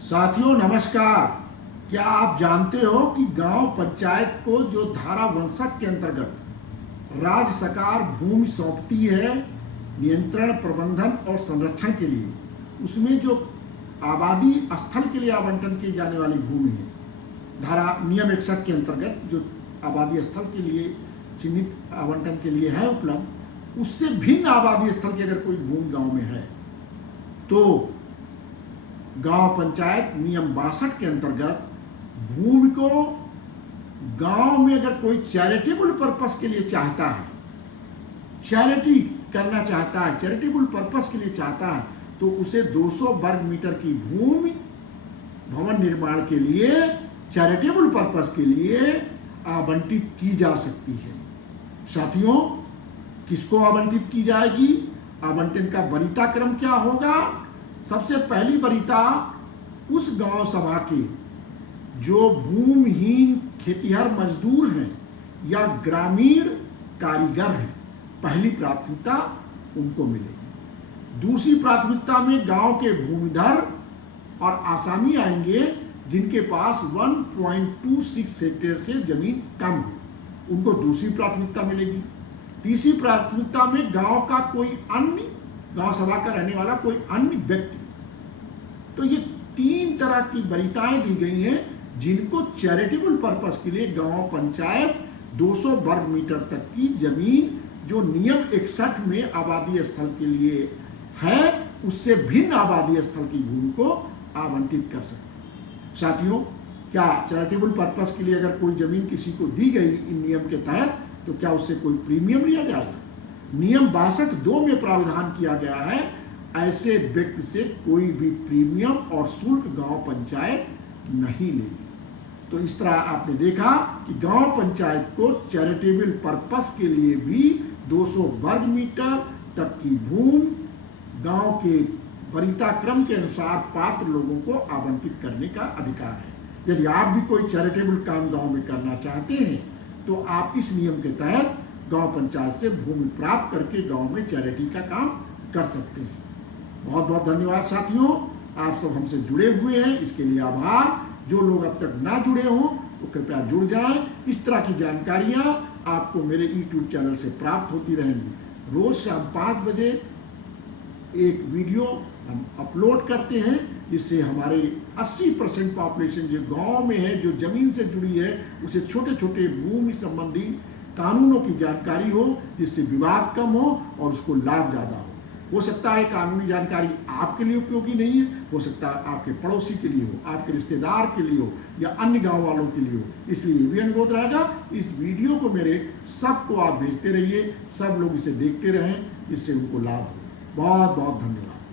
साथियों नमस्कार। क्या आप जानते हो कि गांव पंचायत को जो धारा 62 के अंतर्गत राज्य सरकार भूमि सौंपती है नियंत्रण, प्रबंधन और संरक्षण के लिए, उसमें जो आबादी स्थल के लिए आवंटन की जाने वाली भूमि है, धारा नियम 61 के अंतर्गत जो आबादी स्थल के लिए चिन्हित आवंटन के लिए है उपलब्ध, उससे भिन्न आबादी स्थल की अगर कोई भूमि गांव में है तो गांव पंचायत नियम 62 के अंतर्गत भूमि को गांव में अगर कोई चैरिटेबल पर्पस के लिए चाहता है, चैरिटी करना चाहता है, चैरिटेबल पर्पस के लिए चाहता है, तो उसे 200 वर्ग मीटर की भूमि भवन निर्माण के लिए, चैरिटेबल पर्पस के लिए आवंटित की जा सकती है। साथियों, किसको आवंटित की जाएगी? आवंटन का वरीयता क्रम क्या होगा? सबसे पहली वरीयता उस गांव सभा के जो भूमिहीन खेतिहर मजदूर हैं या ग्रामीण कारीगर हैं, पहली प्राथमिकता उनको मिलेगी। दूसरी प्राथमिकता में गांव के भूमिधर और आसामी आएंगे जिनके पास 1.26 हेक्टेयर से जमीन कम हो, उनको दूसरी प्राथमिकता मिलेगी। तीसरी प्राथमिकता में गांव का कोई अन्य, गांव सभा का रहने वाला कोई अन्य व्यक्ति। तो ये 3 तरह की वरीयताएं दी गई हैं जिनको चैरिटेबल पर्पस के लिए गांव पंचायत 200 वर्ग मीटर तक की जमीन जो नियम 61 में आबादी स्थल के लिए है, उससे भिन्न आबादी स्थल की भूमि को आवंटित कर सकती है। साथियों, क्या चैरिटेबल पर्पस के लिए अगर कोई जमीन किसी को दी गई इन नियम के तहत, तो क्या उससे कोई प्रीमियम लिया जाएगा? नियम 62(2) में प्रावधान किया गया है, ऐसे व्यक्ति से कोई भी प्रीमियम और शुल्क गांव पंचायत नहीं लेगी। तो इस तरह आपने देखा कि गांव पंचायत को चैरिटेबल पर्पस के लिए भी 200 वर्ग मीटर तक की भूमि गांव के वरीयता क्रम के अनुसार पात्र लोगों को आवंटित करने का अधिकार है। यदि आप भी कोई चैरिटेबल काम गांव में करना चाहते हैं तो आप इस नियम के तहत गांव पंचायत से भूमि प्राप्त करके गांव में चैरिटी का काम कर सकते हैं। बहुत बहुत धन्यवाद साथियों, आप सब हमसे जुड़े हुए हैं, इसके लिए आभार। जो लोग अब तक ना जुड़े हों वो कृपया जुड़ जाएं। इस तरह की जानकारियां आपको मेरे YouTube चैनल से प्राप्त होती रहेंगी। रोज शाम 5 बजे एक वीडियो हम अपलोड करते हैं, जिससे हमारे 80% पॉपुलेशन जो गांव में है, जो जमीन से जुड़ी है, उसे छोटे छोटे भूमि संबंधी कानूनों की जानकारी हो, जिससे विवाद कम हो और उसको लाभ ज़्यादा हो सकता है कानूनी जानकारी आपके लिए उपयोगी नहीं है, हो सकता है आपके पड़ोसी के लिए हो, आपके रिश्तेदार के लिए हो या अन्य गांव वालों के लिए हो। इसलिए ये भी अनुरोध रहेगा, इस वीडियो को मेरे सबको आप भेजते रहिए, सब लोग इसे देखते रहें, जिससे उनको लाभ हो। बहुत बहुत धन्यवाद।